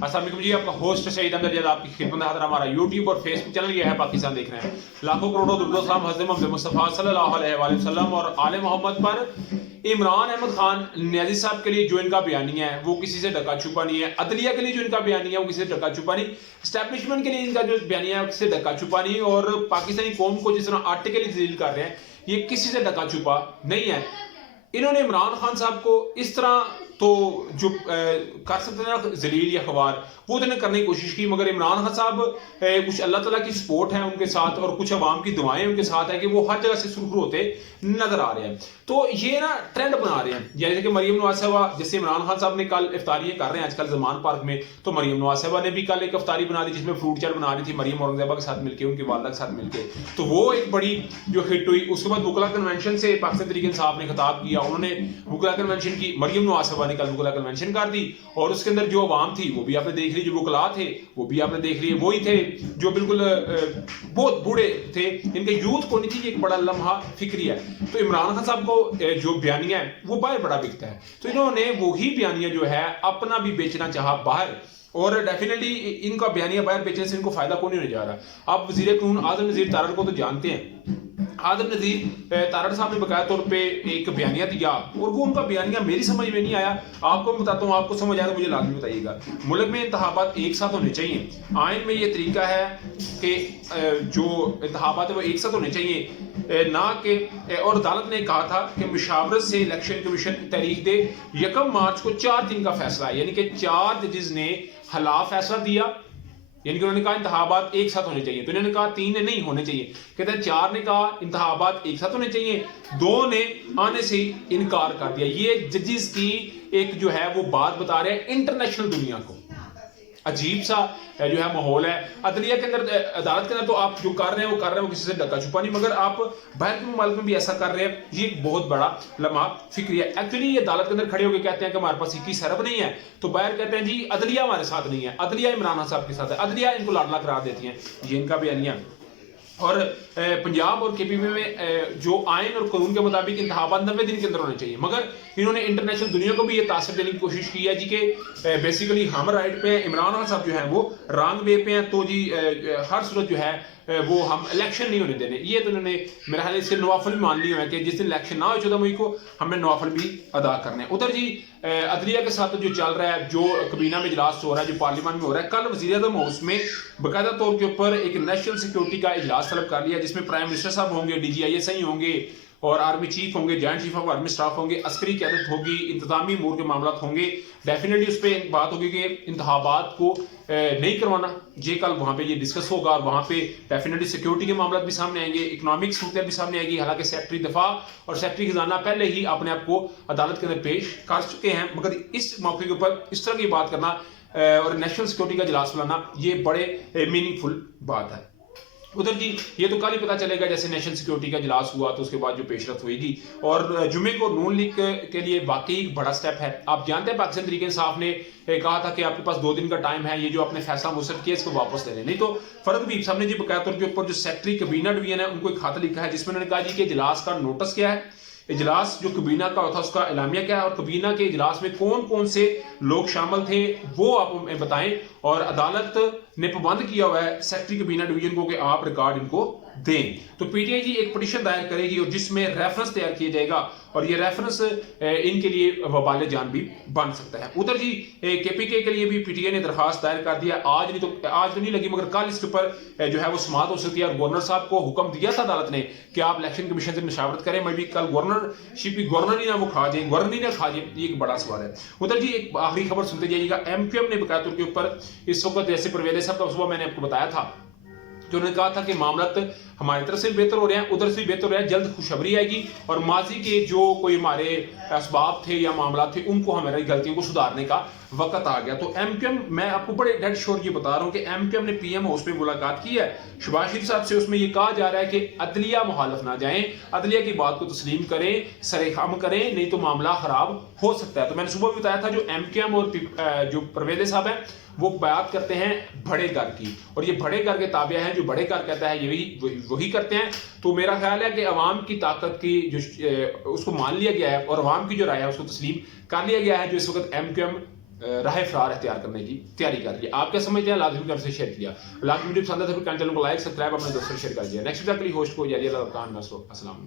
अस्सलाम वालेकुम जी, आपका होस्ट सईद अहमद जैद आपकी खिदमत हाजिर। हमारा यूट्यूब और फेसबुक चैनल ये है पाकिस्तान देख रहे हैं। लाखों करोड़ों दुरूद सलाम हज़रत मोहम्मद मुस्तफ़ा सल्लल्लाहु अलैहि वसल्लम और आले मोहम्मद पर। इमरान अहमद खान न्याजी साहब के लिए जो इनका बयानिया है वो किसी से ढका छुपा नहीं है। अदलिया के लिए जो इनका बयानिया है वो किसी से ढका छुपा नहीं। एस्टैब्लिशमेंट के लिए इनका जो बयानिया है उससे ढका छुपा नहीं। और पाकिस्तानी कौम को जिस तरह आटे के लिए दलील कर रहे हैं ये किसी से ढका छुपा नहीं है। इन्होंने इमरान खान साहब को इस तरह तो जो कर सकते हैं ना जलील या खवार, वो तो करने की कोशिश की, मगर इमरान खान साहब कुछ अल्लाह ताला की सपोर्ट है उनके साथ और कुछ अवाम की दुआएं उनके साथ है कि वो हर जगह से सुरखरू होते नजर आ रहे हैं। तो ये ना ट्रेंड बना रहे हैं। जैसे कि मरियम नवाज साहबा, जैसे इमरान खान साहब ने कल इफ्तारियां कर रहे हैं आजकल जमान पार्क में, तो मरियम नवाज साहबा ने भी कल एक इफ्तारी बना दी जिसमें फ्रूट चाट बना रही थी मरियम औरंगजेबा के साथ मिलकर, उनकी वालदा के साथ मिलकर। तो वो एक बड़ी जो हिट हुई। उसके बाद बुकला कन्वेंशन से पाकिस्तान तहरीक इंसाफ ने खिताब किया, उन्होंने बुकला कन्वेंशन की, मरियम नवाज साहबा ने कल बुकला कन्वेंशन कर दी। और उसके अंदर जो अवाम थी वो भी आपने देख ली, जो वकला थे वो भी आपने देख लिए, वही थे जो बिल्कुल बहुत बूढ़े थे, इनके यूथ को नहीं थी। एक बड़ा लम्हा फिक्री है। तो इमरान खान साहब को जो बयानिया है वो बाहर बड़ा बिकता है, तो इन्होंने वही बयानिया जो है अपना भी बेचना चाहा बाहर। और डेफिनेटली इनका बयानिया बाहर बेचने से इनको फायदा कौन नहीं होने जा रहा। आप वजीर कानून आजम नज़ीर तारड़ को तो जानते हैं। आजम नज़ीर तारड़ साहब ने बकाया तौर पे एक बयानिया दिया और वो उनका बयानिया मेरी समझ में नहीं आया। आपको बताता हूँ, आपको समझ आया तो मुझे लाजमी बताइएगा। मुल्क में इंतखाबात एक साथ होने चाहिए। आइन में ये तरीका है कि जो इंतखाबात है वो एक साथ होने चाहिए, ना कि और अदालत ने कहा था कि मुशावरत से इलेक्शन कमीशन तारीख दे 1 मार्च को 4 दिन का फैसला है, यानी कि 4 जजेस ने हला फैसला दिया, यानी कि उन्होंने कहा इंतखाबात एक साथ होने चाहिए। तो इन्होंने कहा 3 ने नहीं होने चाहिए, कहते हैं 4 ने कहा इंतखाबात एक साथ होने चाहिए, 2 ने आने से इनकार कर दिया। ये जजेस की एक जो है वो बात बता रहे हैं इंटरनेशनल दुनिया को। अजीब सा जो है माहौल है अदलिया के अंदर, अदालत के अंदर। तो आप जो कर रहे हैं वो किसी से ढका छुपा नहीं, मगर आप बाहर के मुल्क में भी ऐसा कर रहे हैं। ये एक बहुत बड़ा लम्हा फिक्री है। एक्चुअली ये अदालत के अंदर खड़े होकर कहते हैं कि हमारे पास 21 अरब नहीं है, तो बाहर कहते हैं जी अदलिया हमारे साथ नहीं है, अदलिया इमरान खान साहब के साथ है, अदलिया इनको लाडला करार देती है। ये इनका बयानिया। और पंजाब और केपीपी में जो आइन और कानून के मुताबिक इंतखाबात 90 दिन के अंदर होने चाहिए, मगर इन्होंने इंटरनेशनल दुनिया को भी ये तासर देने की कोशिश की है जी कि बेसिकली हम राइट पे हैं, इमरान खान साहब जो है वो रॉन्ग वे पे हैं, तो जी हर सूरत जो है वो हम इलेक्शन नहीं होने देने। ये तो इन्होंने मेरे ख्याल इससे नवाफल भी मान लिया है कि जिस दिन इलेक्शन ना हो 14 मई को हमने नवाफल भी अदा करने। उधर जी अदलिया के साथ जो चल रहा है, जो कबीना में इजलास हो रहा है, जो पार्लियामेंट में हो रहा है, कल वज़ीर आज़म हाउस में बाकायदा तौर के ऊपर एक नेशनल सिक्योरिटी का इजलास तलब कर लिया, जिसमें प्राइम मिनिस्टर साहब होंगे, DGISI होंगे और आर्मी चीफ होंगे, joint chief of army staff होंगे, अस्करी क़यादत होगी, इंतजामी अमूर के मामला होंगे। डेफिनेटली उस पर बात होगी कि इंतखाबात को नहीं करवाना। ये कल वहाँ पे ये डिस्कस होगा और वहाँ पे डेफिनेटली सिक्योरिटी के मामला भी सामने आएंगे, इकोनॉमिक सूरत भी सामने आएगी। हालांकि सेक्रेटरी दफा और सेक्रेटरी खजाना पहले ही अपने आप को अदालत के अंदर पेश कर चुके हैं, मगर इस मौके के ऊपर इस तरह की बात करना और नेशनल सिक्योरिटी का इजलास बुलाना ये बड़े मीनिंगफुल बात है। उधर जी ये तो कल ही पता चलेगा, जैसे नेशनल सिक्योरिटी का इजलास हुआ तो उसके बाद जो पेशरफ होगी। और जुमे को नून लीग के लिए वाकई एक बड़ा स्टेप है। आप जानते हैं पाकिस्तान तहरीक इंसाफ ने कहा था कि आपके पास 2 दिन का टाइम है, ये जो आपने फैसला मुस्तरद किया इसको वापस ले लें। नहीं तो फरद बीब साहब ने जी बकाया तौर के ऊपर जो सेक्रेटरी कबीना डिवीजन है उनको एक खत लिखा है, जिसमें उन्होंने कहा जी कि इजलास का नोटिस क्या है, इजलास जो कबीना का था उसका एलामिया क्या है, और कबीना के इजलास में कौन कौन से लोग शामिल थे वो आप हमें बताएं। और अदालत ने पाबंद किया हुआ है सेक्रेटरी कबीना डिवीजन को कि आप रिकॉर्ड इनको दें। तो PTI जी एक पिटीशन दायर करेगी और जिसमें रेफरेंस तैयार किया जाएगा और ये रेफरेंस इनके लिए वबाले जान भी बन सकता है। उधर जी KPK के लिए भी PTI ने दरखास्त दायर कर दिया। आज तो नहीं लगी, मगर कल इसके ऊपर जो है वो समाअत हो सकती है। और गवर्नर साहब को हुक्म दिया था अदालत ने कि आप इलेक्शन कमीशन से मशावरत करें। मैं भी कल गवर्नरशिप भी गवर्नर ही ना वो खा जाए, गवर्नर ही ना खा जाए, ये एक बड़ा सवाल है। उधर जी एक आखिरी खबर सुनते जाइएगा। MQM ने बकाया तौर के ऊपर इस वक्त जैसे परवेज साहब का सुबह मैंने आपको बताया था, जो उन्होंने कहा था कि मामला हमारी तरफ से बेहतर हो रहे हैं, उधर से बेहतर हो रहा है, जल्द खुशखबरी आएगी और माजी के जो कोई हमारे असबाब थे या मामला थे उनको हमारी गलतियों को सुधारने का वक्त आ गया। तो MQM, मैं आपको बड़े डेड श्योर ये बता रहा हूँ कि MQM ने PM हाउस में मुलाकात की है शहबाज शरीफ साहब से। उसमें ये कहा जा रहा है कि अदलिया मुखालफ ना जाएं, अदलिया की बात को तस्लीम करें, सरेखाम करें, नहीं तो मामला खराब हो सकता है। तो मैंने सुबह भी बताया था जो MQM और जो परवेज साहब है वो बात करते हैं बड़े घर की, और ये बड़े घर के ताबिया हैं। जो बड़े घर कहता है ये वही करते हैं। तो मेरा ख्याल है कि अवाम की ताकत की जो उसको मान लिया गया है और अवाम की जो राय है उसको तस्लीम कर लिया गया है। जो इस वक्त MQM راہ فرار اختیار کرنے کی تیاری کر رہی ہے. آپ کیا سمجھتے ہیں؟ لازمی طور سے شیئر کیا. لاکھ ویڈیو پسند ہے تو چینل کو لائک سبسکرائب اپنے دوستوں سے شیئر کر دیا. نیکسٹ ویڈیو کے لیے ہوسٹ کو جاری اللہ السلام.